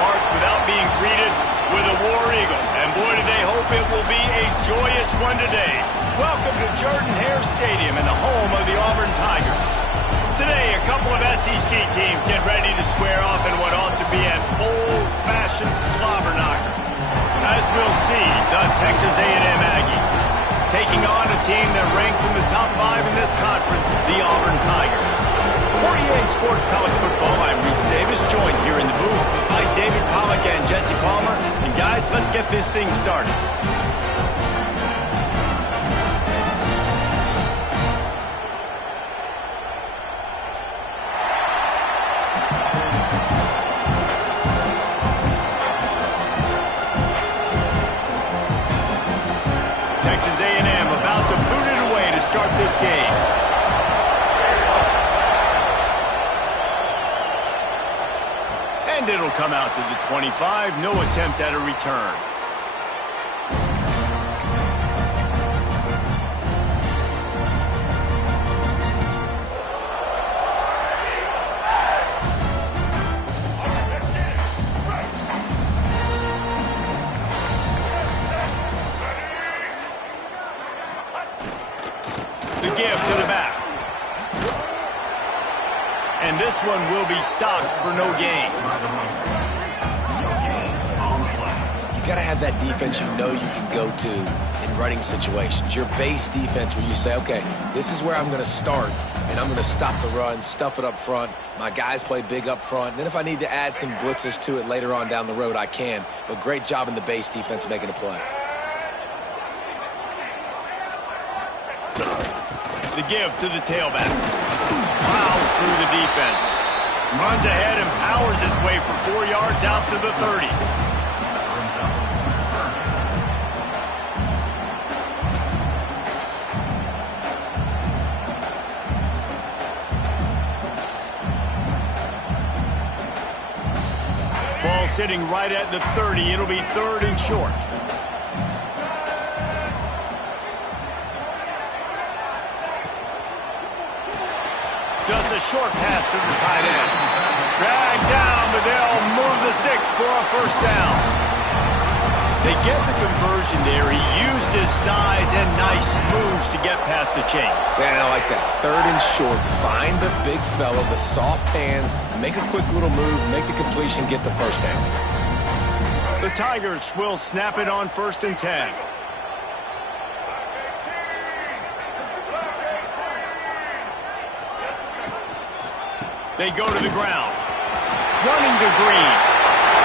parts without being greeted with a War Eagle. And boy, do they hope it will be a joyous one today. Welcome to Jordan-Hare Stadium and the home of the Auburn Tigers. Today, a couple of SEC teams get ready to square off in what ought to be an old-fashioned slobber knocker. As we'll see, the Texas A&M Aggies taking on a team that ranks in the top 5 in this conference, the Auburn Tigers. For EA Sports College Football, I'm Reese Davis, joined here in the booth by David Pollack and Jesse Palmer. And guys, let's get this thing started. Texas A&M about to boot it away to start this game. And it'll come out to the 25. No attempt at a return. The give to the back. And this one will be stopped for no gain. You got to have that defense you know you can go to in running situations. Your base defense where you say, okay, this is where I'm going to start, and I'm going to stop the run, stuff it up front. My guys play big up front. Then if I need to add some blitzes to it later on down the road, I can. But great job in the base defense making a play. The give to the tailback. Plows through the defense. Runs ahead and powers his way for 4 yards out to the 30. Ball sitting right at the 30. It'll be 3rd and short. Just a short pass to the tight end. Dragged down, but they'll move the sticks for a first down. They get the conversion there. He used his size and nice moves to get past the chains. And I like that. 3rd and short. Find the big fella, the soft hands, make a quick little move, make the completion, get the first down. The Tigers will snap it on 1st and 10. They go to the ground. Running to Green.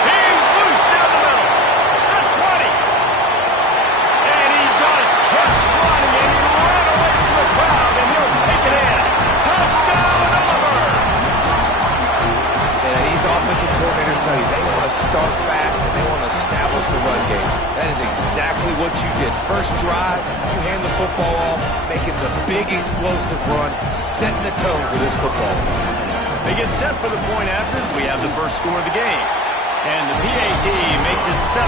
He's loose down the middle. The 20. And he just kept running, and he ran away from the crowd, and he'll take it in. Touchdown, Auburn! And these offensive coordinators tell you they want to start fast and they want to establish the run game. That is exactly what you did. First drive, you hand the football off, making the big explosive run, setting the tone for this football game. They get set for the point afters. We have the first score of the game. And the PAT makes it 7-0.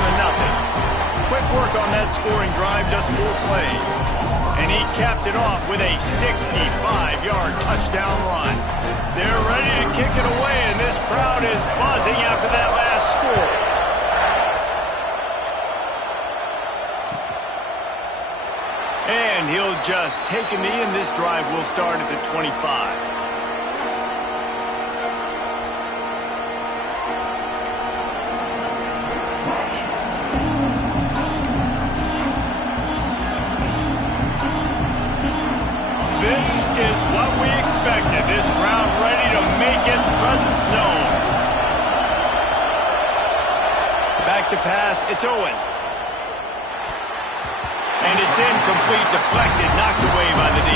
Quick work on that scoring drive, just 4 plays. And he capped it off with a 65-yard touchdown run. They're ready to kick it away, and this crowd is buzzing after that last score. And he'll just take a knee, and this drive will start at the 25. This is what we expected. This crowd ready to make its presence known. Back to pass, it's Owens. And it's incomplete, deflected, knocked away by the D.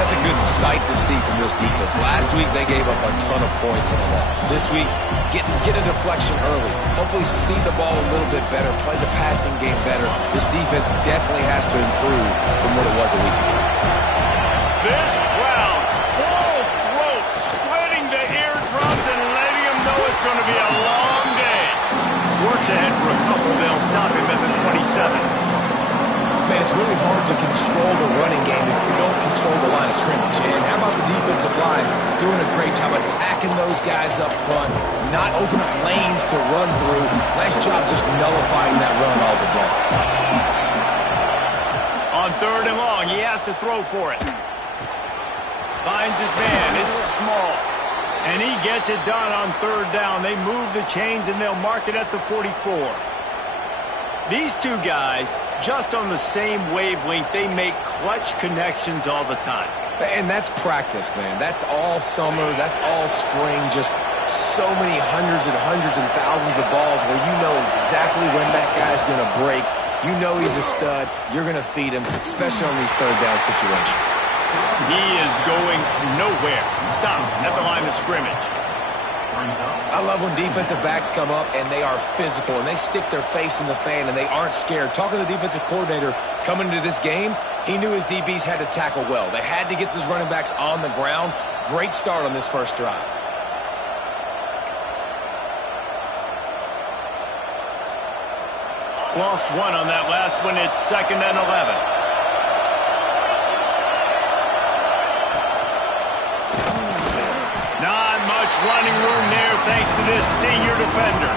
That's a good sight to see from this defense. Last week, they gave up a ton of points in a loss. This week, get a deflection early. Hopefully see the ball a little bit better, play the passing game better. This defense definitely has to improve from what it was a week ago. This crowd, full throat, splitting the eardrums and letting them know it's going to be a long day. Works ahead for a couple. They'll stop him at the 27. Man, it's it's really hard to control the running game if you don't control the line of scrimmage. And how about the defensive line doing a great job attacking those guys up front, not opening up lanes to run through. Nice job just nullifying that run altogether. On 3rd and long, he has to throw for it. Finds his man. It's small. And he gets it done on 3rd down. They move the chains, and they'll mark it at the 44. These two guys, just on the same wavelength, they make clutch connections all the time. And that's practice, man. That's all summer. That's all spring. Just so many hundreds and thousands of balls where you know exactly when that guy's going to break. You know he's a stud. You're going to feed him, especially on these 3rd down situations. He is going nowhere. Stop at the line of scrimmage. I love when defensive backs come up and they are physical and they stick their face in the fan and they aren't scared. Talking to the defensive coordinator coming into this game, he knew his DBs had to tackle well. They had to get these running backs on the ground. Great start on this first drive. Lost one on that last one. It's 2nd and 11. Running room there thanks to this senior defender.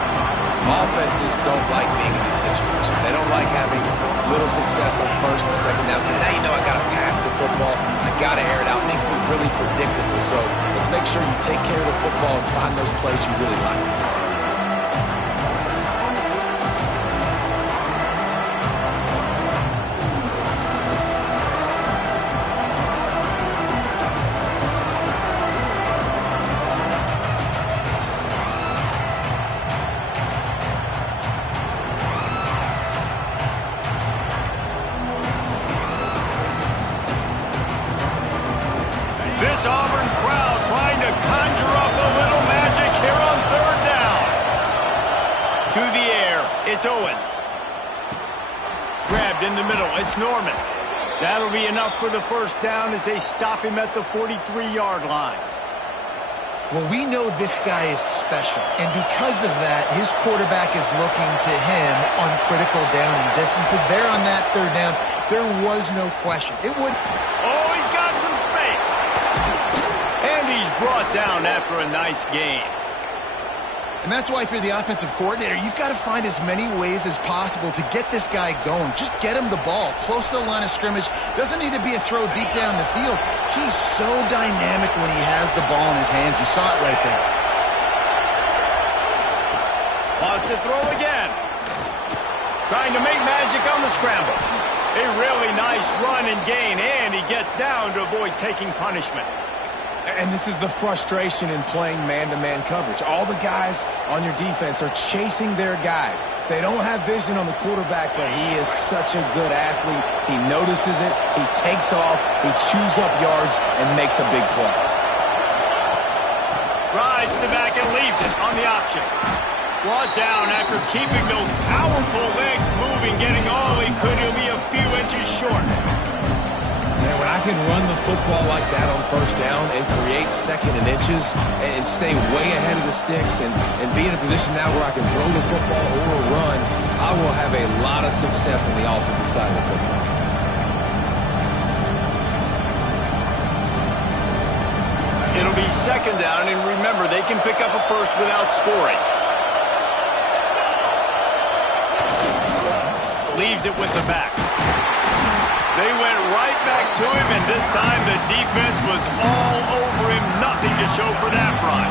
Offenses don't like being in these situations. They don't like having little success on 1st and 2nd down because now you know I got to pass the football. I got to air it out. It makes me really predictable. So let's make sure you take care of the football and find those plays you really like. This Auburn crowd trying to conjure up a little magic here on 3rd down. To the air, it's Owens. Grabbed in the middle, it's Norman. That'll be enough for the 1st down as they stop him at the 43-yard line. Well, we know this guy is special, and because of that, his quarterback is looking to him on critical down and distances. There on that 3rd down, there was no question. It would... Oh, he's got some space. And he's brought down after a nice gain. And that's why if you're the offensive coordinator, you've got to find as many ways as possible to get this guy going. Just get him the ball close to the line of scrimmage. Doesn't need to be a throw deep down the field. He's so dynamic when he has the ball in his hands. You saw it right there. Wants to throw again. Trying to make magic on the scramble. A really nice run and gain, and he gets down to avoid taking punishment. And this is the frustration in playing man-to-man coverage. All the guys on your defense are chasing their guys. They don't have vision on the quarterback, but he is such a good athlete. He notices it, he takes off, he chews up yards, and makes a big play. Rides the back and leaves it on the option. Brought down after keeping those powerful legs moving, getting all he could. He'll be a few inches short. Man, when I can run the football like that on 1st down and create 2nd and inches and stay way ahead of the sticks and be in a position now where I can throw the football or run, I will have a lot of success on the offensive side of the football. It'll be 2nd down, and remember, they can pick up a first without scoring. Leaves it with the back. They went right back to him, and this time the defense was all over him. Nothing to show for that run.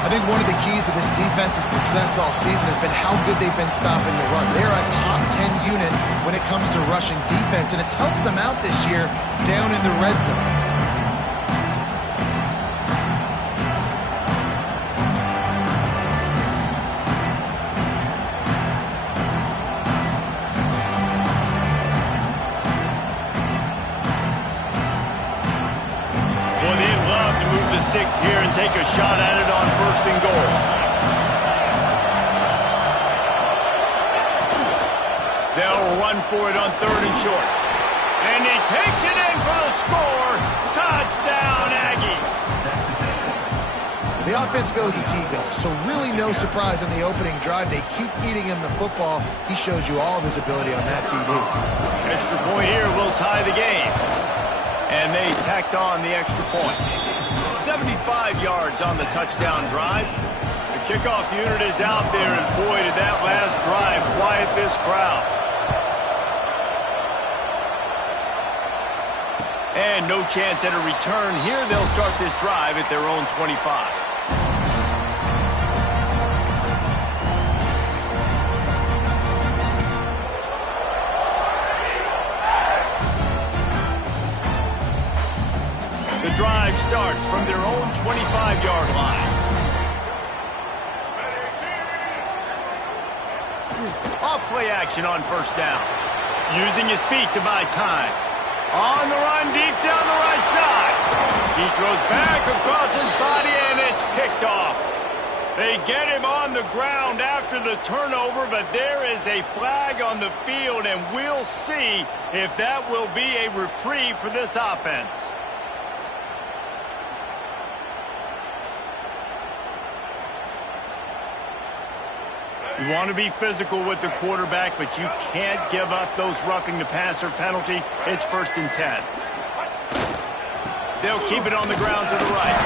I think one of the keys to this defense's success all season has been how good they've been stopping the run. They're a top 10 unit when it comes to rushing defense, and it's helped them out this year down in the red zone. Sticks here and take a shot at it on 1st and goal. They'll run for it on 3rd and short. And he takes it in for the score. Touchdown, Aggies. The offense goes as he goes, so really no surprise in the opening drive. They keep feeding him the football. He showed you all of his ability on that TD. Extra point here will tie the game. And they tacked on the extra point. 75 yards on the touchdown drive. The kickoff unit is out there, and boy, did that last drive quiet this crowd. And no chance at a return here. They'll start this drive at their own 25. The drive starts from their own 25-yard line. Off play action on first down. Using his feet to buy time. On the run, deep down the right side. He throws back across his body, and it's picked off. They get him on the ground after the turnover, but there is a flag on the field, and we'll see if that will be a reprieve for this offense. You want to be physical with the quarterback, but you can't give up those roughing the passer penalties. It's 1st and 10. They'll keep it on the ground to the right.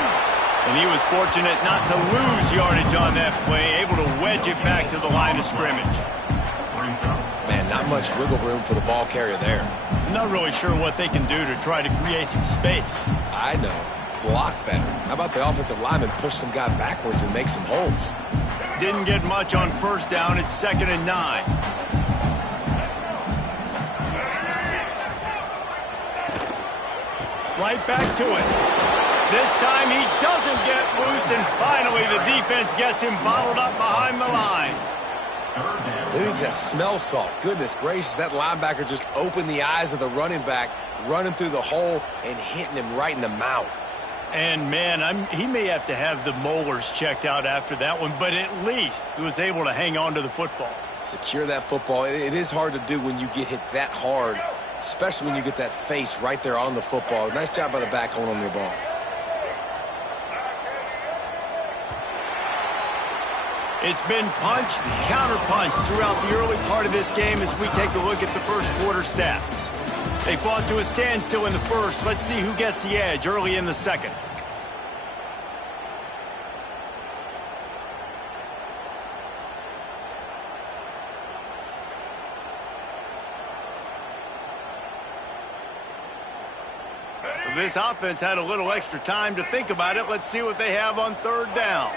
And he was fortunate not to lose yardage on that play, able to wedge it back to the line of scrimmage. Man, not much wiggle room for the ball carrier there. Not really sure what they can do to try to create some space. I know. Block better. How about the offensive lineman push some guy backwards and make some holes? Didn't get much on first down. It's 2nd and 9. Right back to it. This time he doesn't get loose, and finally the defense gets him bottled up behind the line. Dude's a smell salt. Goodness gracious, that linebacker just opened the eyes of the running back, running through the hole and hitting him right in the mouth. And, man, he may have to have the molars checked out after that one, but at least he was able to hang on to the football. Secure that football. It is hard to do when you get hit that hard, especially when you get that face right there on the football. Nice job by the back holding on to the ball. It's been punch, counter-punch throughout the early part of this game as we take a look at the first quarter stats. They fought to a standstill in the first. Let's see who gets the edge early in the second. This offense had a little extra time to think about it. Let's see what they have on 3rd down.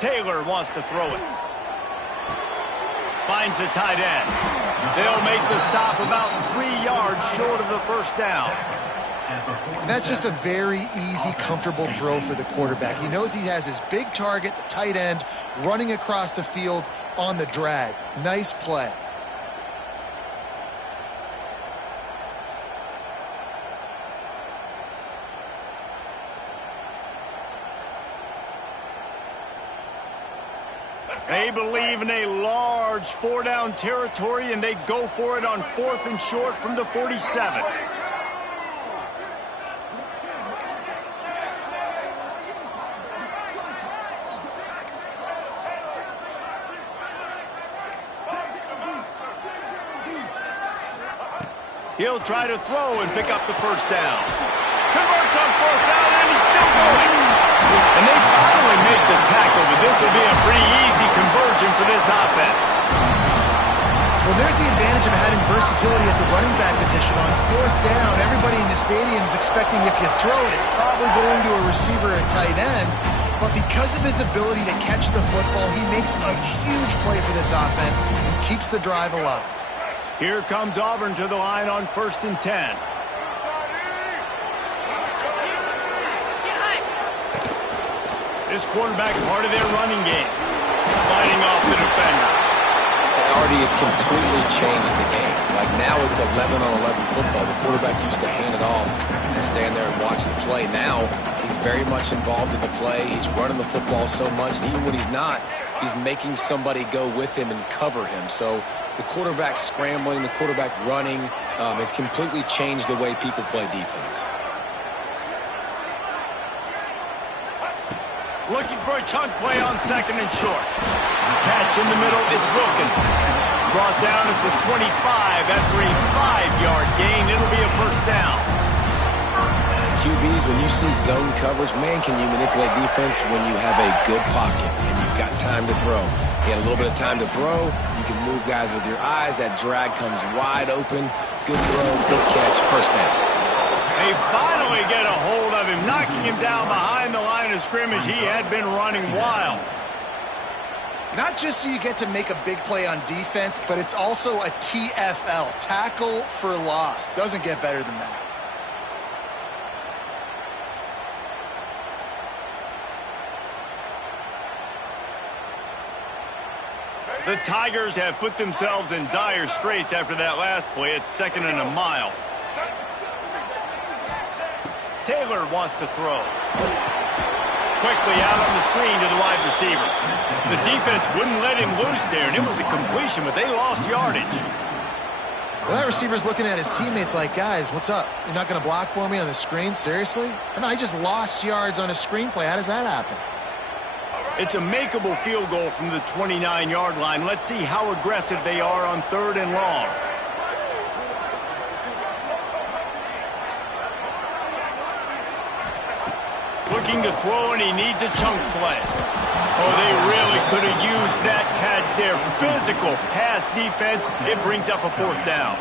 Taylor wants to throw it. Finds the tight end. They'll make the stop about 3 yards short of the first down. That's just a very easy, comfortable throw for the quarterback. He knows he has his big target, the tight end, running across the field on the drag. Nice play. They believe in a large 4-down territory, and they go for it on 4th and short from the 47. He'll try to throw and pick up the first down. Converts on 4th down, and he's still going. And they finally make the tackle, but this will be a pretty easy conversion for this offense. Well, there's the advantage of having versatility at the running back position. On 4th down, everybody in the stadium is expecting if you throw it, it's probably going to a receiver or tight end. But because of his ability to catch the football, he makes a huge play for this offense and keeps the drive alive. Here comes Auburn to the line on 1st and 10. This quarterback, part of their running game, fighting off the defender. And already it's completely changed the game. Like now it's 11-on-11 football. The quarterback used to hand it off and stand there and watch the play. Now he's very much involved in the play. He's running the football so much, and even when he's not, he's making somebody go with him and cover him. So the quarterback scrambling, the quarterback running, It's completely changed the way people play defense. Looking for a chunk play on second and short. Catch in the middle, it's Wilkins. Brought down at the 25 after a 5-yard gain. It'll be a first down. QBs, when you see zone coverage, man, can you manipulate defense when you have a good pocket and you've got time to throw. You had a little bit of time to throw. You can move guys with your eyes. That drag comes wide open. Good throw, good catch, first down. They finally get a hold of him, knocking him down behind the line of scrimmage. He had been running wild. Not just do you get to make a big play on defense, but it's also a TFL, tackle for loss. Doesn't get better than that. The Tigers have put themselves in dire straits after that last play. It's 2nd and a mile. Taylor wants to throw. Quickly out on the screen to the wide receiver. The defense wouldn't let him loose there, and it was a completion, but they lost yardage. Well, that receiver's looking at his teammates like, guys, what's up? You're not going to block for me on the screen? Seriously? And I just lost yards on a screenplay. How does that happen? It's a makeable field goal from the 29-yard line. Let's see how aggressive they are on 3rd and long. Looking to throw, and he needs a chunk play. Oh, they really could have used that catch there. Physical pass defense. It brings up a 4th down.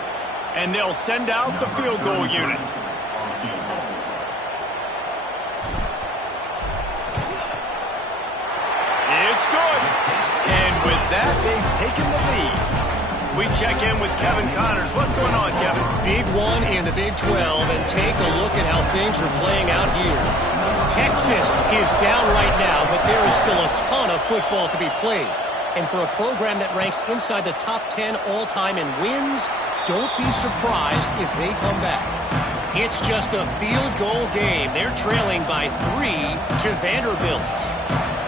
And they'll send out the field goal unit. It's good. And with that, they've taken the lead. We check in with Kevin Connors. What's going on, Kevin? Big one in the Big 12, and take a look at how things are playing out here. Texas is down right now, but there is still a ton of football to be played. And for a program that ranks inside the top 10 all-time in wins, don't be surprised if they come back. It's just a field goal game. They're trailing by 3 to Vanderbilt.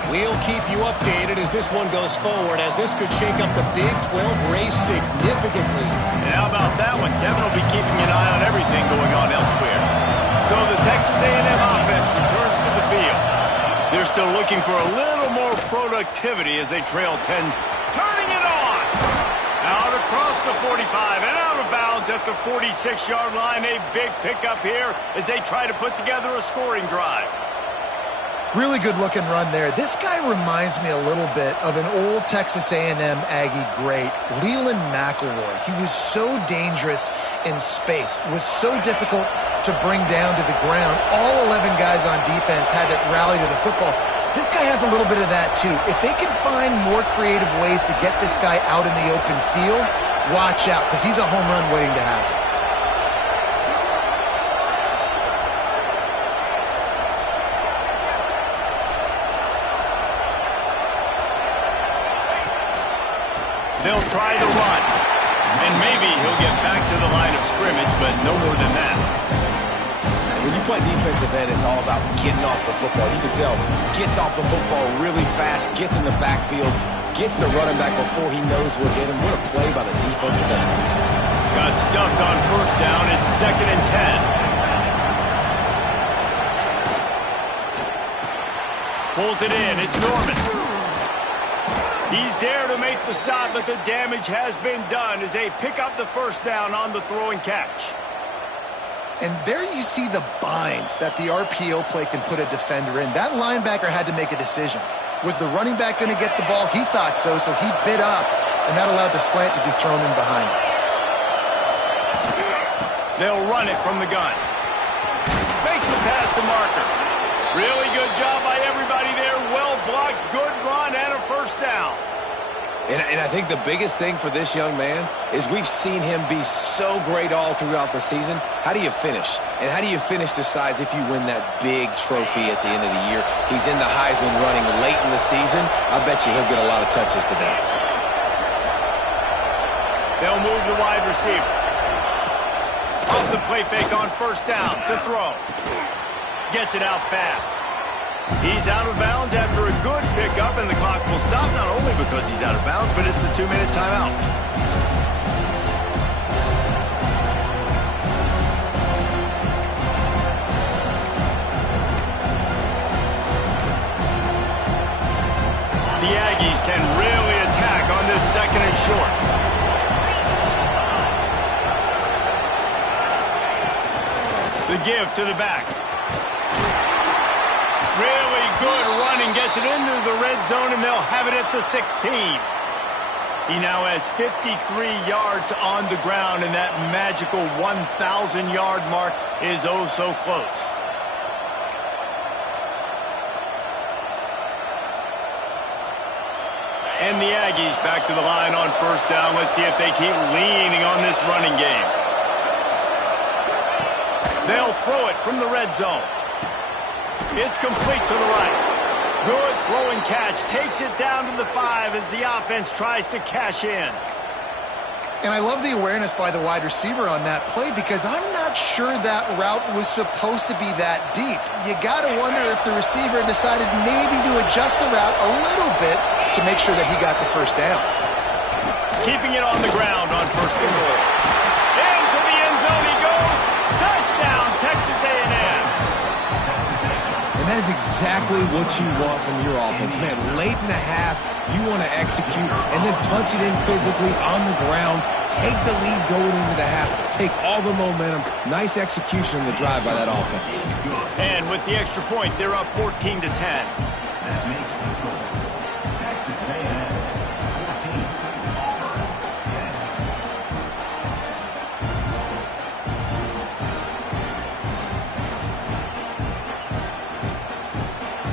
We'll keep you updated as this one goes forward, as this could shake up the Big 12 race significantly. And how about that one? Kevin will be keeping an eye on everything going on elsewhere. So the Texas A&M offense returns to the field. They're still looking for a little more productivity as they trail 10. Turning it on! Out across the 45 and out of bounds at the 46-yard line. A big pickup here as they try to put together a scoring drive. Really good-looking run there. This guy reminds me a little bit of an old Texas A&M Aggie great, Leland McElroy. He was so dangerous in space, was so difficult to bring down to the ground. All 11 guys on defense had to rally to the football. This guy has a little bit of that, too. If they can find more creative ways to get this guy out in the open field, watch out, because he's a home run waiting to happen. They'll try the run. And maybe he'll get back to the line of scrimmage, but no more than that. When you play defensive end, it's all about getting off the football. You can tell, gets off the football really fast, gets in the backfield, gets the running back before he knows what hit him. What a play by the defensive end. Got stuffed on first down. It's 2nd and 10. Pulls it in. It's Norman. He's there to make the stop, but the damage has been done as they pick up the first down on the throw and catch. And there you see the bind that the RPO play can put a defender in. That linebacker had to make a decision. Was the running back going to get the ball? He thought so, so he bit up, and that allowed the slant to be thrown in behind. They'll run it from the gun. Makes it past the marker. Really good job by everybody there. Well blocked, good run, and a first down. And I think the biggest thing for this young man is we've seen him be so great all throughout the season. How do you finish? And how do you finish decides if you win that big trophy at the end of the year. He's in the Heisman running late in the season. I bet you he'll get a lot of touches today. They'll move the wide receiver. Off the play fake on first down to throw. Gets it out fast. He's out of bounds after a good pickup, and the clock will stop not only because he's out of bounds, but it's the 2-minute timeout. The give to the back. Really good running, gets it into the red zone, and they'll have it at the 16. He now has 53 yards on the ground, and that magical 1,000-yard mark is oh so close. And the Aggies back to the line on first down. Let's see if they keep leaning on this running game. They'll throw it from the red zone. It's complete to the right. Good throwing catch. Takes it down to the 5 as the offense tries to cash in. And I love the awareness by the wide receiver on that play because I'm not sure that route was supposed to be that deep. You got to wonder if the receiver decided maybe to adjust the route a little bit to make sure that he got the first down. Keeping it on the ground on first and goal. Into the end zone he goes. Touchdown, Texas A&M. And that is exactly what you want from your offense. Man, late in the half, you want to execute and then punch it in physically on the ground. Take the lead going into the half. Take all the momentum. Nice execution on the drive by that offense. And with the extra point, they're up 14-10. That makes the score. Texas A&M 14, Auburn 10.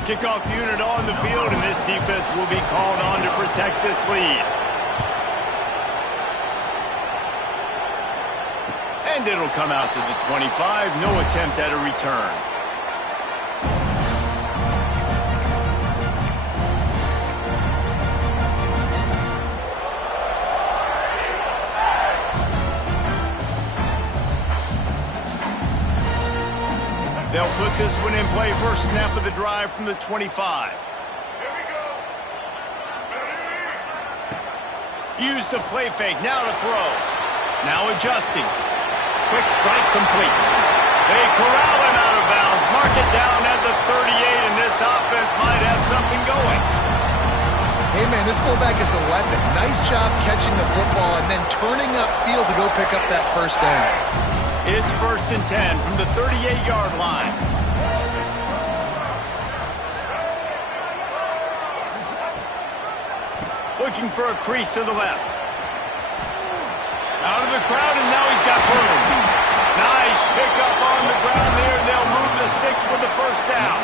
Kickoff unit on the field, and this defense will be called on to protect this lead. And it'll come out to the 25. No attempt at a return. They'll put this one in play. First snap of the drive from the 25. Use the play fake. Now to throw. Now adjusting. Quick strike complete. They corral him out of bounds. Mark it down at the 38, and this offense might have something going. Hey, man, this fullback is a weapon. Nice job catching the football and then turning upfield to go pick up that first down. It's 1st and 10 from the 38-yard line. Looking for a crease to the left. Out of the crowd, and now he's got room. Nice pickup on the ground there, and they'll move the sticks with the first down.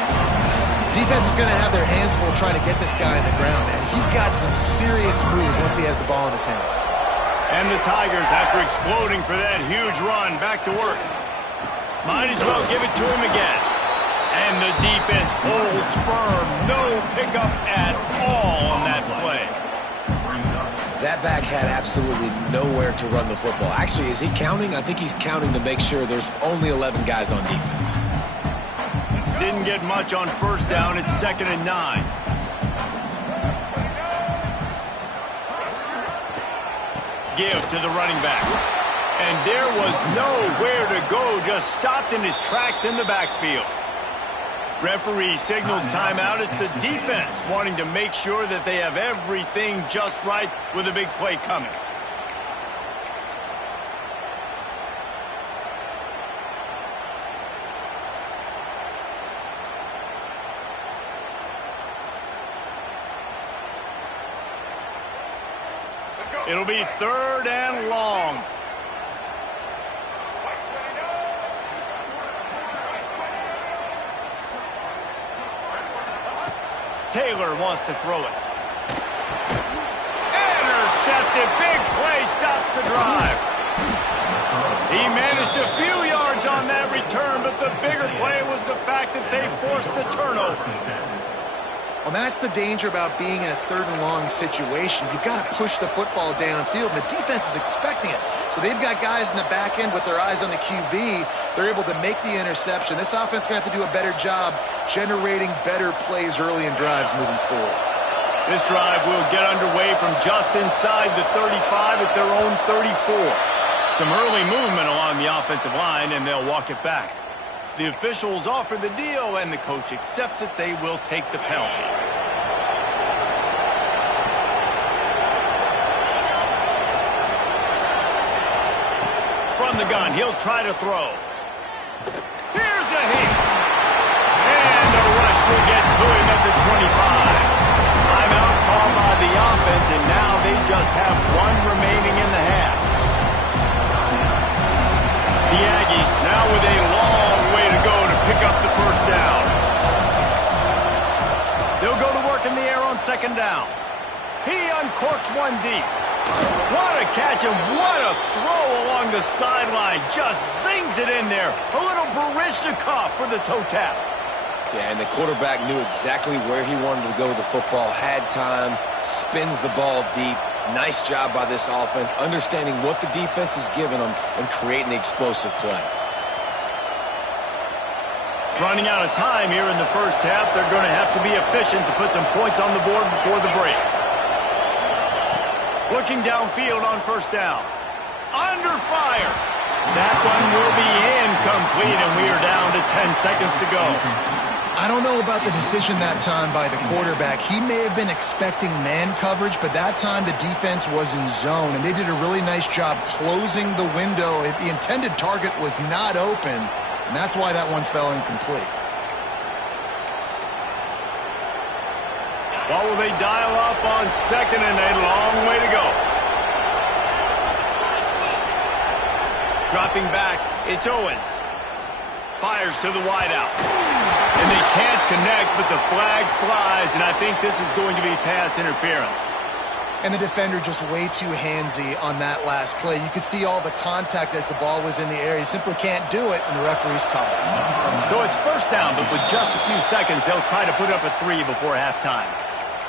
Defense is going to have their hands full trying to get this guy on the ground, man. He's got some serious moves once he has the ball in his hands. And the Tigers, after exploding for that huge run, back to work. Might as well give it to him again. And the defense holds firm. No pickup at all on that play. That back had absolutely nowhere to run the football. Actually, is he counting? I think he's counting to make sure there's only 11 guys on defense. Didn't get much on first down. It's 2nd and 9. Give to the running back. And there was nowhere to go. Just stopped in his tracks in the backfield. Referee signals timeout. It's the defense wanting to make sure that they have everything just right with a big play coming. It'll be 3rd and long. Taylor wants to throw it. Intercepted. Big play stops the drive. He managed a few yards on that return, but the bigger play was the fact that they forced the turnover. Well, that's the danger about being in a 3rd and long situation. You've got to push the football downfield, and the defense is expecting it. So they've got guys in the back end with their eyes on the QB. They're able to make the interception. This offense is going to have to do a better job generating better plays early in drives moving forward. This drive will get underway from just inside the 35 at their own 34. Some early movement along the offensive line, and they'll walk it back. The officials offer the deal, and the coach accepts it. They will take the penalty. From the gun, he'll try to throw. It's one deep. What a catch and what a throw along the sideline. Just zings it in there. A little Baryshnikov for the toe tap. Yeah, and the quarterback knew exactly where he wanted to go with the football, had time, spins the ball deep. Nice job by this offense, understanding what the defense is giving them and creating the explosive play. Running out of time here in the first half. They're going to have to be efficient to put some points on the board before the break. Looking downfield on first down. Under fire. That one will be incomplete, and we are down to 10 seconds to go. I don't know about the decision that time by the quarterback. He may have been expecting man coverage, but that time the defense was in zone, and they did a really nice job closing the window. The intended target was not open, and that's why that one fell incomplete. What will they dial up on second and a long way to go? Dropping back, it's Owens. Fires to the wideout. And they can't connect, but the flag flies, and I think this is going to be pass interference. And the defender just way too handsy on that last play. You could see all the contact as the ball was in the air. He simply can't do it, and the referee's call it. So it's first down, but with just a few seconds, they'll try to put up a 3 before halftime.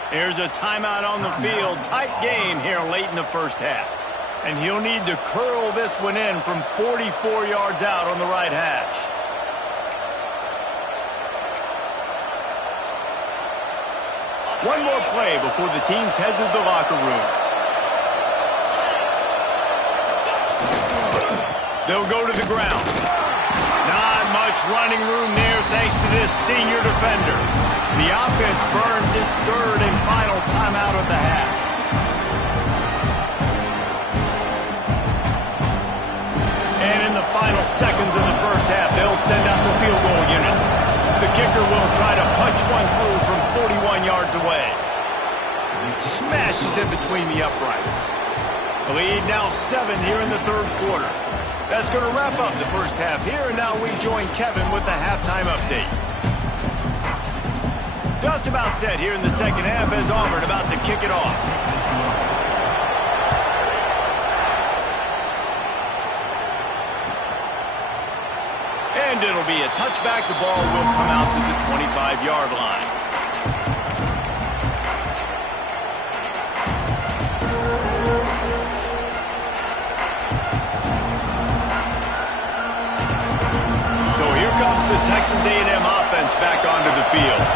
Here's a timeout on the field. Tight game here late in the first half. And he'll need to curl this one in from 44 yards out on the right hash. One more play before the teams head to the locker rooms. They'll go to the ground. Not much running room there thanks to this senior defender. The offense burns its third and final timeout of the half. And in the final seconds of the first half, they'll send out the field goal unit. The kicker will try to punch one through from 41 yards away. Smashes it between the uprights. The lead now 7 here in the third quarter. That's going to wrap up the first half here, and now we join Kevin with the halftime update. Just about set here in the second half as Auburn about to kick it off. And it'll be a touchback. The ball will come out to the 25-yard line. So here comes the Texas A&M offense back onto the field.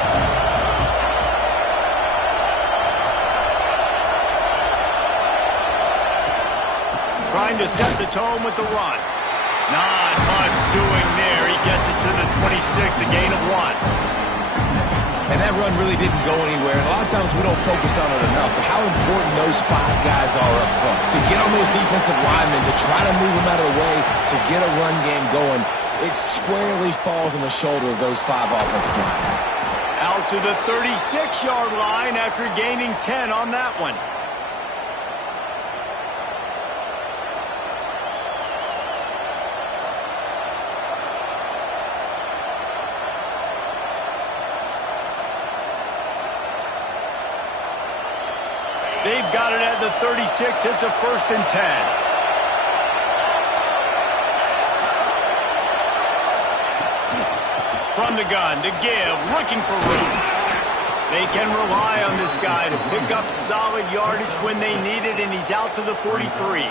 Trying to set the tone with the run. Not much doing there. He gets it to the 26, a gain of 1. And that run really didn't go anywhere. And a lot of times we don't focus on it enough, but how important those 5 guys are up front. To get on those defensive linemen, to try to move them out of the way, to get a run game going, it squarely falls on the shoulder of those 5 offensive linemen. Out to the 36-yard line after gaining 10 on that one. They've got it at the 36. It's a 1st and 10. From the gun to give, looking for room. They can rely on this guy to pick up solid yardage when they need it, and he's out to the 43.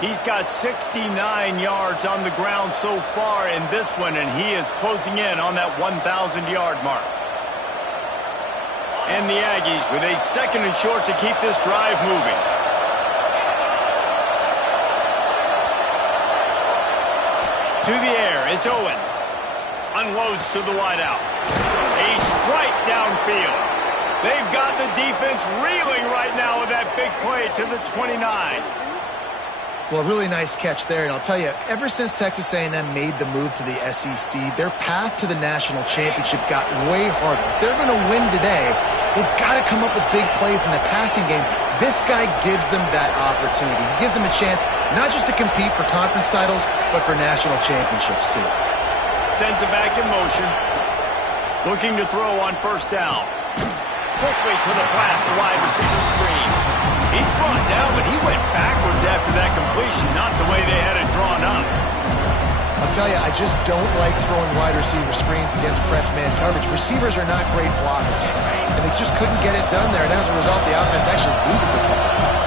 He's got 69 yards on the ground so far in this one, and he is closing in on that 1,000-yard mark. And the Aggies with a 2nd and short to keep this drive moving. To the air, it's Owens. Unloads to the wideout. A strike downfield. They've got the defense reeling right now with that big play to the 29. Well, really nice catch there, and I'll tell you, ever since Texas A&M made the move to the SEC, their path to the national championship got way harder. If they're going to win today, they've got to come up with big plays in the passing game. This guy gives them that opportunity. He gives them a chance not just to compete for conference titles, but for national championships, too. Sends it back in motion. Looking to throw on first down. Quickly to the flat, the wide receiver screen. He's brought down, but he went backwards after that completion, not the way they had it drawn up. I'll tell you, I just don't like throwing wide receiver screens against press man coverage. Receivers are not great blockers, and they just couldn't get it done there, and as a result, the offense actually loses a couple of points.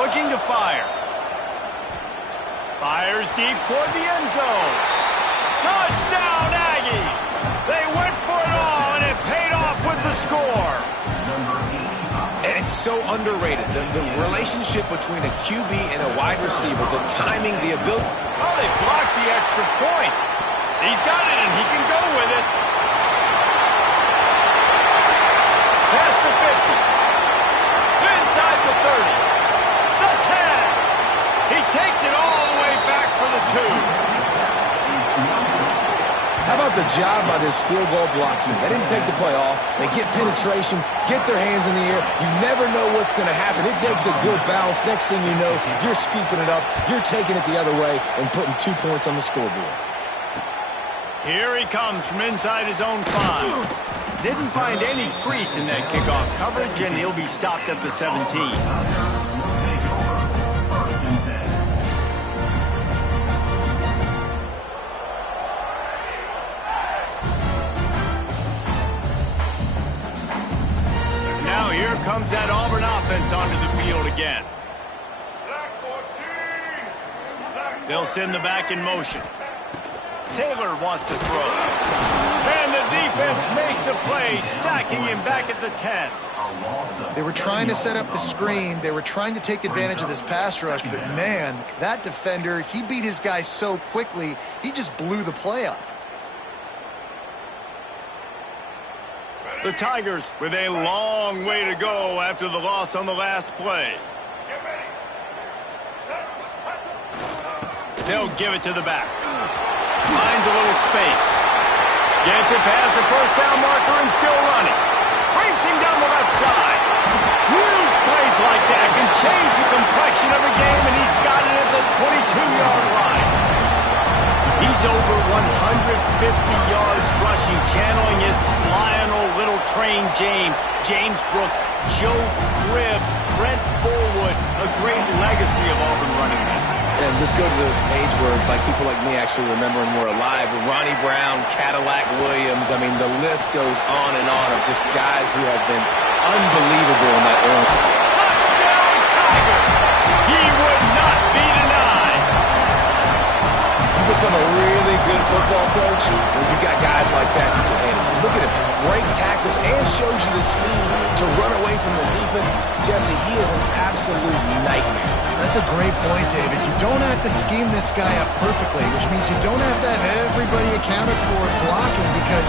Looking to fire. Fires deep toward the end zone. Touchdown, Aggies! They went for it all, and it paid off with the score. And it's so underrated. The relationship between a QB and a wide receiver, the timing, the ability. Oh, they blocked the extra point. He's got it, and he can go with it. Past the 50. Inside the 30. The 10. He takes it all the way back for the 2. How about the job by this field goal blocking? They didn't take the play off. They get penetration, get their hands in the air. You never know what's going to happen. It takes a good bounce. Next thing you know, you're scooping it up. You're taking it the other way and putting 2 points on the scoreboard. Here he comes from inside his own 5. Didn't find any crease in that kickoff coverage, and he'll be stopped at the 17. Now here comes that Auburn offense onto the field again. They'll send the back in motion. Taylor wants to throw. And the defense makes a play, sacking him back at the 10. They were trying to set up the screen. They were trying to take advantage of this pass rush, but man, that defender, he beat his guy so quickly, he just blew the play up. The Tigers with a long way to go after the loss on the last play. They'll give it to the back. Finds a little space. Gets it past the first down marker and still running. Racing down the left side. Huge plays like that can change the complexion of a game, and he's got it at the 22-yard line. He's over 150 yards rushing, channeling his Lionel Little Train James, James Brooks, Joe Cribbs, Brent Fullwood, a great legacy of Auburn running back. And let's go to the age where people like me actually remember and were alive. Ronnie Brown, Cadillac Williams. I mean, the list goes on and on of just guys who have been unbelievable in that era. Touchdown, Tiger! He would not be denied. You become a really good football coach when you got guys like that you can hand it to. Look at him, break tackles and shows you the speed to run away from the defense. Jesse, he is an absolute nightmare. That's a great point, David. You don't have to scheme this guy up perfectly, which means you don't have to have everybody accounted for blocking, because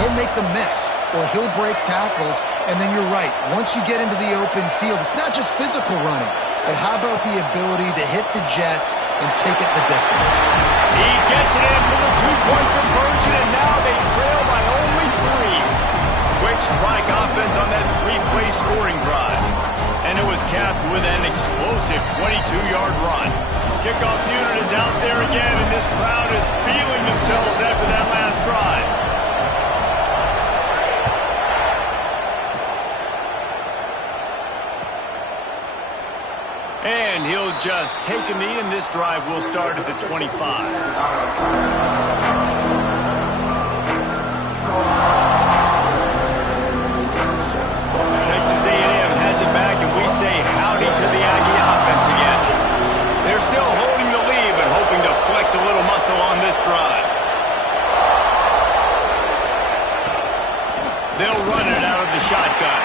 he'll make them miss or he'll break tackles. And then you're right, once you get into the open field, it's not just physical running, but how about the ability to hit the jets and take it the distance? He gets it in for the 2-point conversion, and now they trail by only 3. Quick strike offense on that 3-play scoring drive. And it was capped with an explosive 22-yard run. Kickoff unit is out there again, and this crowd is feeling themselves after that last drive. And he'll just take a knee, and this drive will start at the 25. To the Aggie offense again. They're still holding the lead, but hoping to flex a little muscle on this drive. They'll run it out of the shotgun.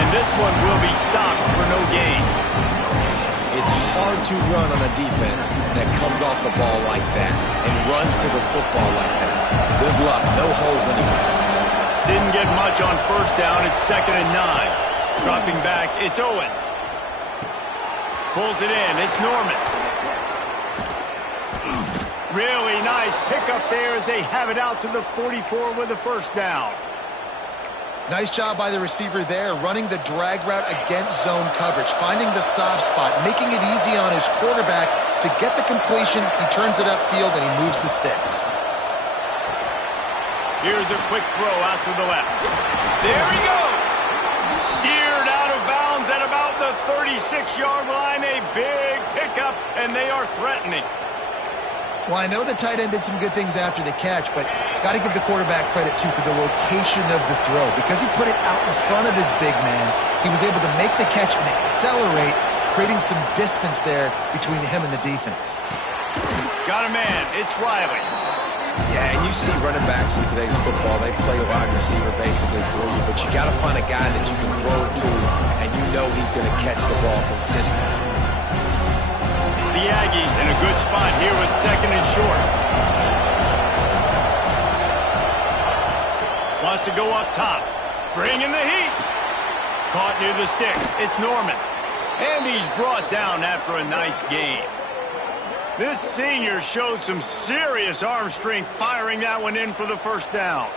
And this one will be stopped for no gain. It's hard to run on a defense that comes off the ball like that and runs to the football like that. Good luck. No holes anywhere. Didn't get much on first down. It's 2nd and 9. Dropping back, it's Owens. Pulls it in. It's Norman. Really nice pickup there as they have it out to the 44 with a first down. Nice job by the receiver there, running the drag route against zone coverage, finding the soft spot, making it easy on his quarterback, to get the completion. He turns it upfield, and he moves the sticks. Here's a quick throw out to the left. There he goes. Steered out of bounds at about the 36-yard line. A big pickup, and they are threatening. Well, I know the tight end did some good things after the catch, but got to give the quarterback credit, too, for the location of the throw. Because he put it out in front of his big man, he was able to make the catch and accelerate, creating some distance there between him and the defense. Got a man. It's Riley. Yeah, and you see running backs in today's football, they play a wide receiver basically for you, but you got to find a guy that you can throw it to, and you know he's going to catch the ball consistently. The Aggies in a good spot here with 2nd and short. Wants to go up top. Bringing the heat. Caught near the sticks. It's Norman. And he's brought down after a nice gain. This senior showed some serious arm strength firing that one in for the first down.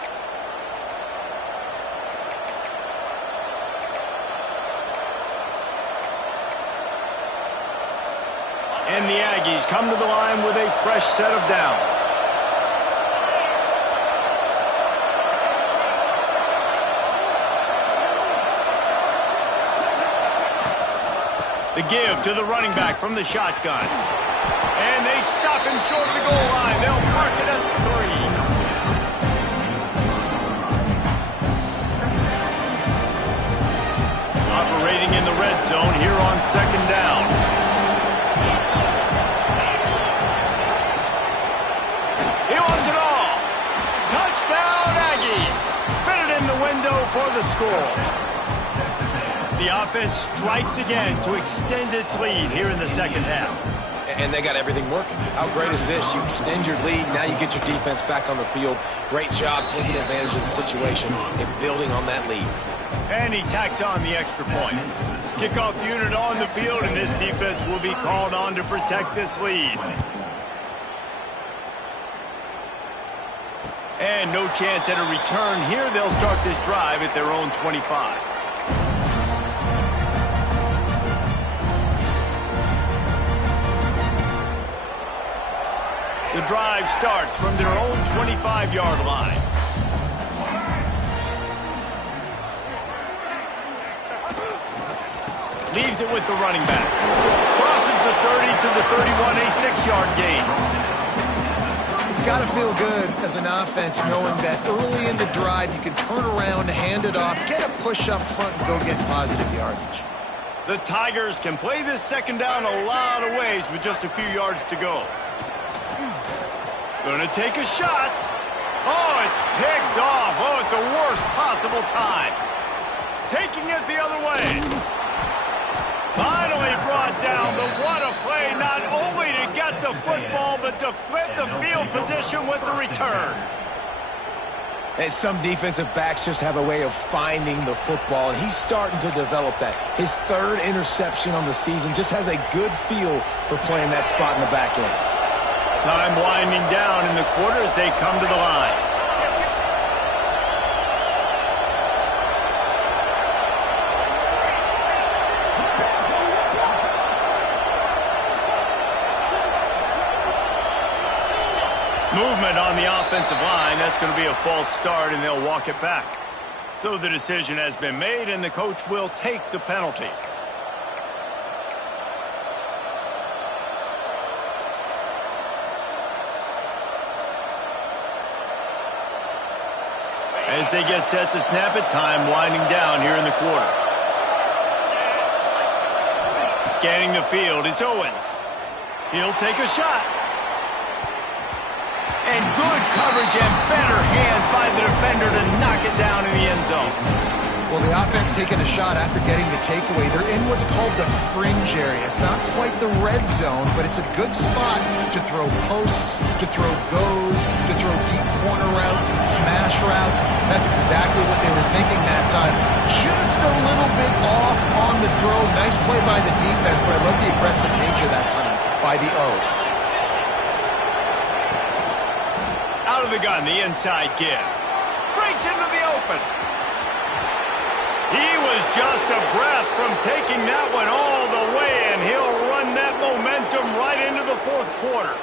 And the Aggies come to the line with a fresh set of downs. The give to the running back from the shotgun. And they stop him short of the goal line. They'll mark it at 3. Operating in the red zone here on 2nd down. For the score. The offense strikes again to extend its lead here in the 2nd half. And they got everything working. How great is this? You extend your lead, now you get your defense back on the field. Great job taking advantage of the situation and building on that lead. And he tacks on the extra point. Kickoff unit on the field, and this defense will be called on to protect this lead. And no chance at a return here. They'll start this drive at their own 25. The drive starts from their own 25-yard line. Leaves it with the running back. Crosses the 30 to the 31, a 6-yard gain. It's got to feel good as an offense knowing that early in the drive you can turn around, hand it off, get a push up front, and go get positive yardage. The Tigers can play this 2nd down a lot of ways with just a few yards to go. Gonna take a shot. Oh, it's picked off. Oh, at the worst possible time. Taking it the other way. Finally brought down, but what a play, not only to get the football, but to flip the field position with the return. And some defensive backs just have a way of finding the football, and he's starting to develop that. His 3rd interception on the season, just has a good feel for playing that spot in the back end. Time winding down in the quarter as they come to the line. Movement on the offensive line. That's going to be a false start, and they'll walk it back. So the decision has been made, and the coach will take the penalty. As they get set to snap it, time winding down here in the quarter. Scanning the field, it's Owens. He'll take a shot. And good coverage and better hands by the defender to knock it down in the end zone. Well, the offense taking a shot after getting the takeaway. They're in what's called the fringe area. It's not quite the red zone, but it's a good spot to throw posts, to throw goes, to throw deep corner routes, smash routes. That's exactly what they were thinking that time. Just a little bit off on the throw. Nice play by the defense, but I love the aggressive nature that time by the O. Out of the gun, the inside give. Breaks into the open. He was just a breath from taking that one all the way, and he'll run that momentum right into the quarter.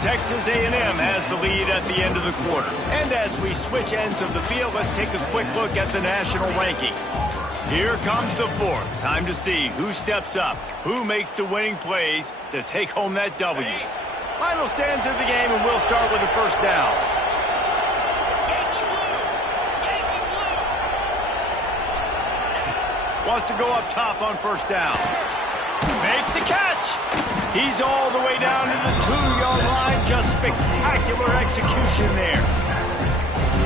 Texas A&M has the lead at the end of the quarter. And as we switch ends of the field, let's take a quick look at the national rankings. Here comes the fourth. Time to see who steps up, who makes the winning plays to take home that W. Final stands of the game, and we'll start with the first down. Wants to go up top on first down. Makes the catch. He's all the way down to the 2-yard line. Just spectacular execution there.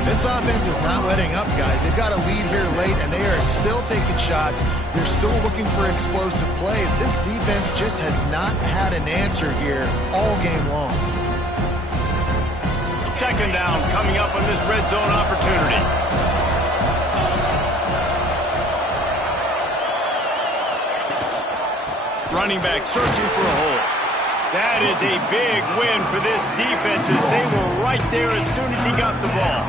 This offense is not letting up, guys. They've got a lead here late, and they are still taking shots. They're still looking for explosive plays. This defense just has not had an answer here all game long. Second down coming up on this red zone opportunity. Running back searching for a hole. That is a big win for this defense as they were right there as soon as he got the ball.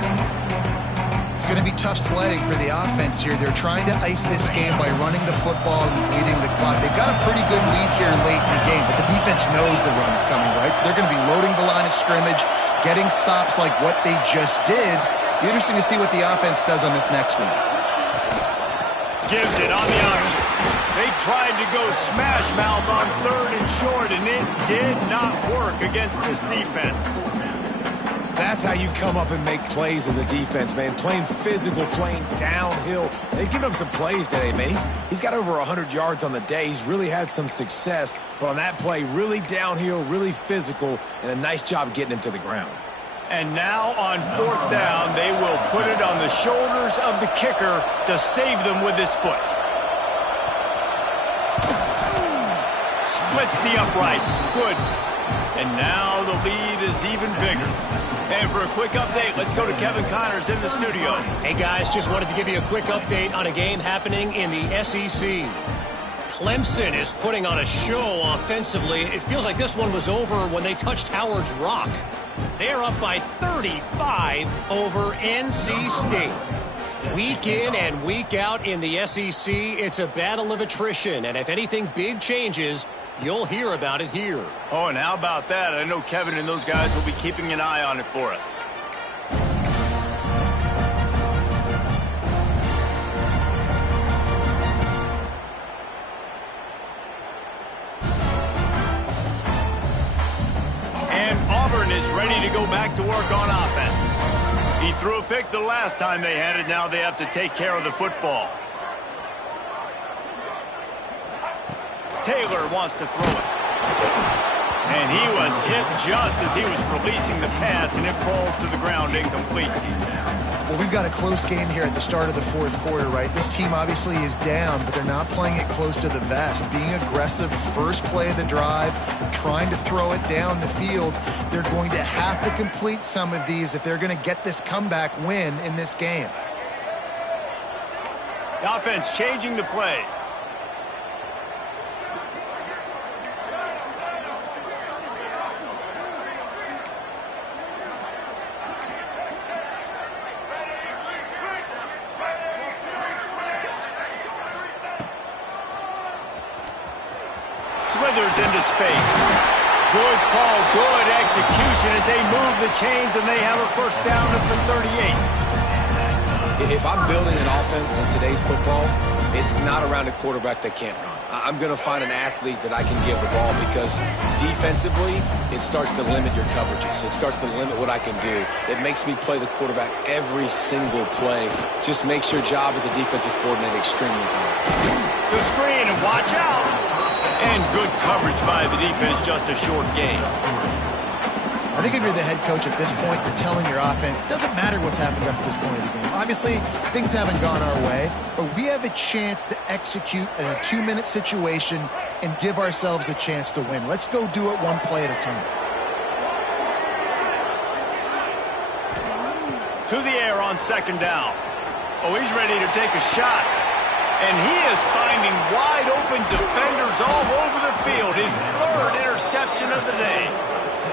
It's going to be tough sledding for the offense here. They're trying to ice this game by running the football and leading the clock. They've got a pretty good lead here late in the game, but the defense knows the run's coming, right? So they're going to be loading the line of scrimmage, getting stops like what they just did. Be interesting to see what the offense does on this next one. Gives it on the option. They tried to go smash mouth on third and short, and it did not work against this defense. That's how you come up and make plays as a defense, man. Playing physical, playing downhill. They've given him some plays today, man. He's got over 100 yards on the day. He's really had some success. But on that play, really downhill, really physical, and a nice job getting him to the ground. And now on fourth down, they will put it on the shoulders of the kicker to save them with his foot. Splits the uprights. Good. And now the lead is even bigger. And for a quick update, let's go to Kevin Connors in the studio. Hey, guys, just wanted to give you a quick update on a game happening in the SEC. Clemson is putting on a show offensively. It feels like this one was over when they touched Howard's Rock. They're up by 35 over NC State. Week in and week out in the SEC, it's a battle of attrition. And if anything big changes, you'll hear about it here. Oh, and how about that? I know Kevin and those guys will be keeping an eye on it for us. And Auburn is ready to go back to work on offense. He threw a pick the last time they had it. Now they have to take care of the football. Taylor wants to throw it. And he was hit just as he was releasing the pass, and it falls to the ground incomplete. Well, we've got a close game here at the start of the fourth quarter, right? This team obviously is down, but they're not playing it close to the vest. Being aggressive, first play of the drive, trying to throw it down the field. They're going to have to complete some of these if they're going to get this comeback win in this game. The offense changing the play. Slithers into space. Good call, good execution as they move the chains, and they have a first down at the 38. If I'm building an offense in today's football, it's not around a quarterback that can't run. I'm going to find an athlete that I can give the ball because defensively, it starts to limit your coverages. It starts to limit what I can do. It makes me play the quarterback every single play. Just makes your job as a defensive coordinator extremely hard. The screen, and watch out. And good coverage by the defense, just a short game. I think if you're the head coach at this point, you're telling your offense, it doesn't matter what's happened up to this point of the game. Obviously, things haven't gone our way, but we have a chance to execute in a 2-minute situation and give ourselves a chance to win. Let's go do it one play at a time. To the air on second down. Oh, he's ready to take a shot. And he is finding wide-open defenders all over the field. His third interception of the day.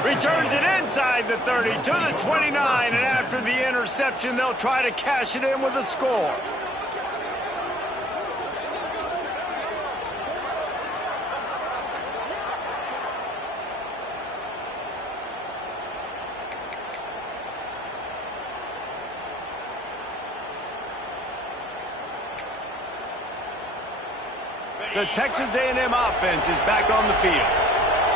Returns it inside the 30 to the 29, and after the interception, they'll try to cash it in with a score. The Texas A&M offense is back on the field.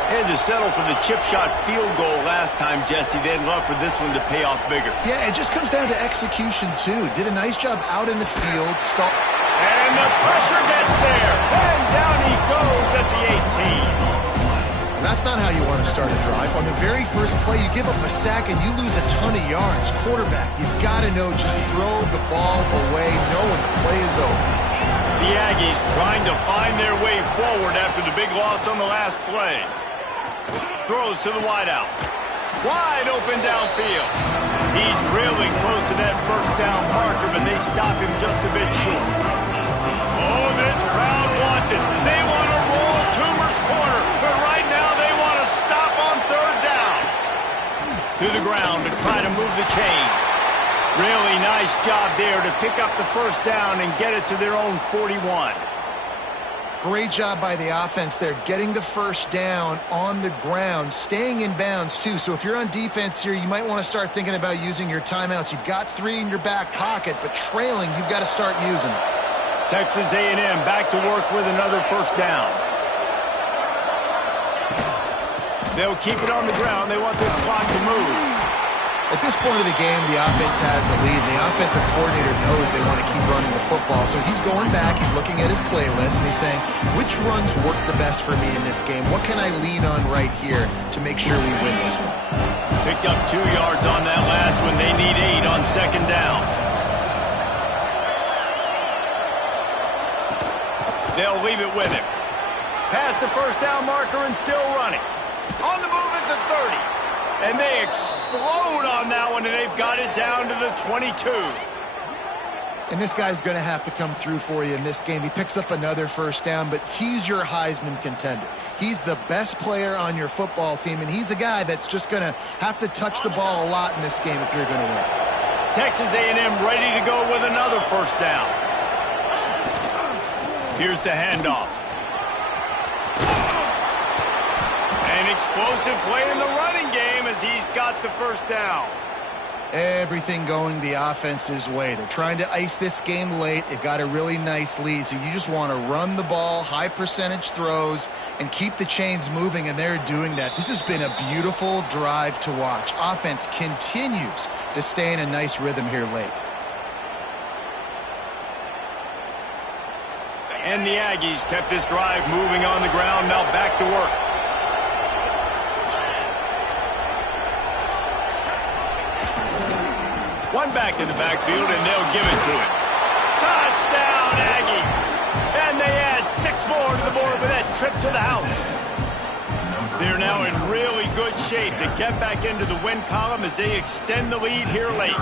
They had to settle for the chip shot field goal last time, Jesse. They'd love for this one to pay off bigger. Yeah, it just comes down to execution, too. Did a nice job out in the field. And the pressure gets there. And down he goes at the 18. And that's not how you want to start a drive. On the very first play, you give up a sack and you lose a ton of yards. Quarterback, you've got to know, just throw the ball away, know when the play is over. The Aggies trying to find their way forward after the big loss on the last play. Throws to the wideout. Wide open downfield. He's really close to that first down marker, but they stop him just a bit short. Oh, this crowd wants it. They want to roll Toomer's corner, but right now they want to stop on third down. To the ground to try to move the chains. Really nice job there to pick up the first down and get it to their own 41. Great job by the offense there, getting the first down on the ground, staying in bounds, too. So if you're on defense here, you might want to start thinking about using your timeouts. You've got 3 in your back pocket, but trailing, you've got to start using them. Texas A&M back to work with another first down. They'll keep it on the ground. They want this clock to move. At this point of the game, the offense has the lead, and the offensive coordinator knows they want to keep running the football. So he's going back, he's looking at his playlist, and he's saying, which runs work the best for me in this game? What can I lean on right here to make sure we win this one? Picked up 2 yards on that last one. They need 8 on second down. They'll leave it with him. Past the first down marker and still running. On the move at the 30. And they explode on that one, and they've got it down to the 22. And this guy's going to have to come through for you in this game. He picks up another first down, but he's your Heisman contender. He's the best player on your football team, and he's a guy that's just going to have to touch the ball a lot in this game if you're going to win. Texas A&M ready to go with another first down. Here's the handoff. An explosive play in the running game as he's got the first down. Everything going the offense's way. They're trying to ice this game late. They've got a really nice lead, so you just want to run the ball, high percentage throws, and keep the chains moving, and they're doing that. This has been a beautiful drive to watch. Offense continues to stay in a nice rhythm here late. And the Aggies kept this drive moving on the ground, now back to work. One back in the backfield, and they'll give it to him. Touchdown, Aggies! And they add 6 more to the board with that trip to the house. They're now in really good shape to get back into the win column as they extend the lead here late.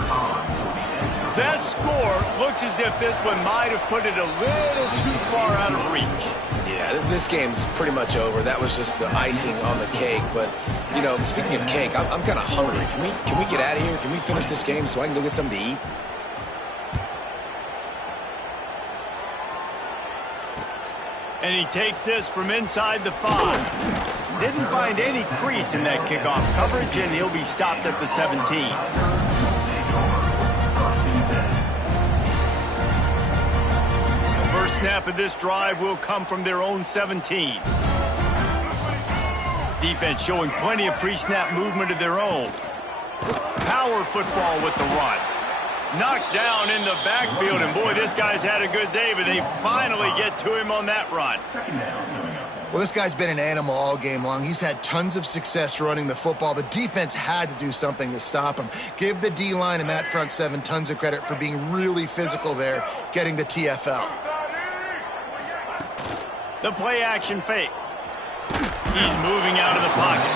That score looks as if this one might have put it a little too far out of reach. Yeah, this game's pretty much over. That was just the icing on the cake. But, you know, speaking of cake, I'm kind of hungry. Can we get out of here? Can we finish this game so I can go get something to eat? And he takes this from inside the 5. Didn't find any crease in that kickoff coverage, and he'll be stopped at the 17. First snap of this drive will come from their own 17. Defense showing plenty of pre-snap movement of their own. Power football with the run. Knocked down in the backfield, and boy, this guy's had a good day, but they finally get to him on that run. Well, this guy's been an animal all game long. He's had tons of success running the football. The defense had to do something to stop him. Give the D-line and that front 7 tons of credit for being really physical there, getting the TFL. The play action fake. He's moving out of the pocket.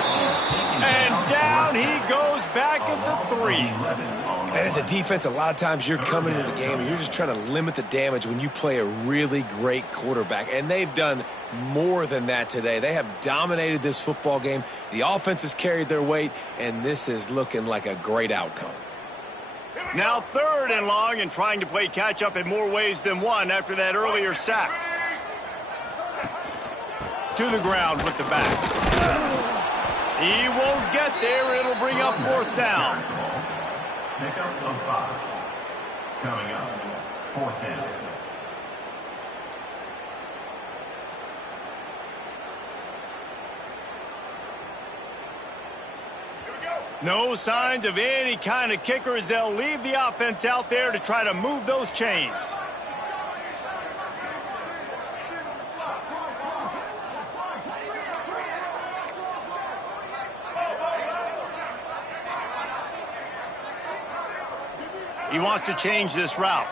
And down he goes back at the 3. And as a defense, a lot of times you're coming into the game and you're just trying to limit the damage when you play a really great quarterback. And they've done more than that today. They have dominated this football game. The offense has carried their weight, and this is looking like a great outcome. Now 3rd and long, and trying to play catch-up in more ways than one after that earlier sack. To the ground with the back. He won't get there. It'll bring up 4th down. Pickup of 5. Coming up, 4th down. No signs of any kind of kicker as they'll leave the offense out there to try to move those chains. He wants to change this route.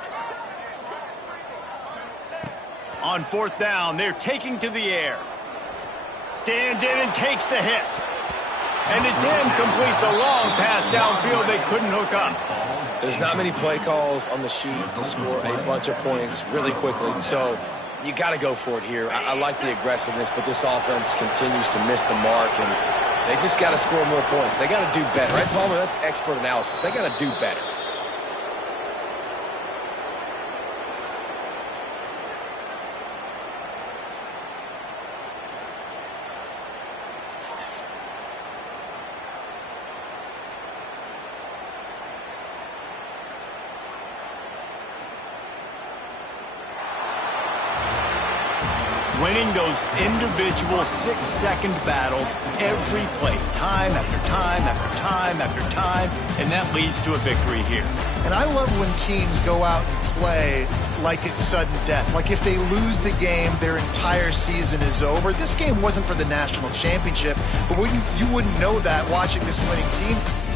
On fourth down, they're taking to the air. Stands in and takes the hit. And it's incomplete. The long pass downfield they couldn't hook up. There's not many play calls on the sheet to score a bunch of points really quickly. So you got to go for it here. I like the aggressiveness, but this offense continues to miss the mark, and they just got to score more points. They got to do better. Right, Palmer? That's expert analysis. They got to do better. Winning those individual 6-second battles every play, time after time after time after time, and that leads to a victory here. And I love when teams go out and play like it's sudden death. Like if they lose the game, their entire season is over. This game wasn't for the national championship, but you wouldn't know that watching this winning team.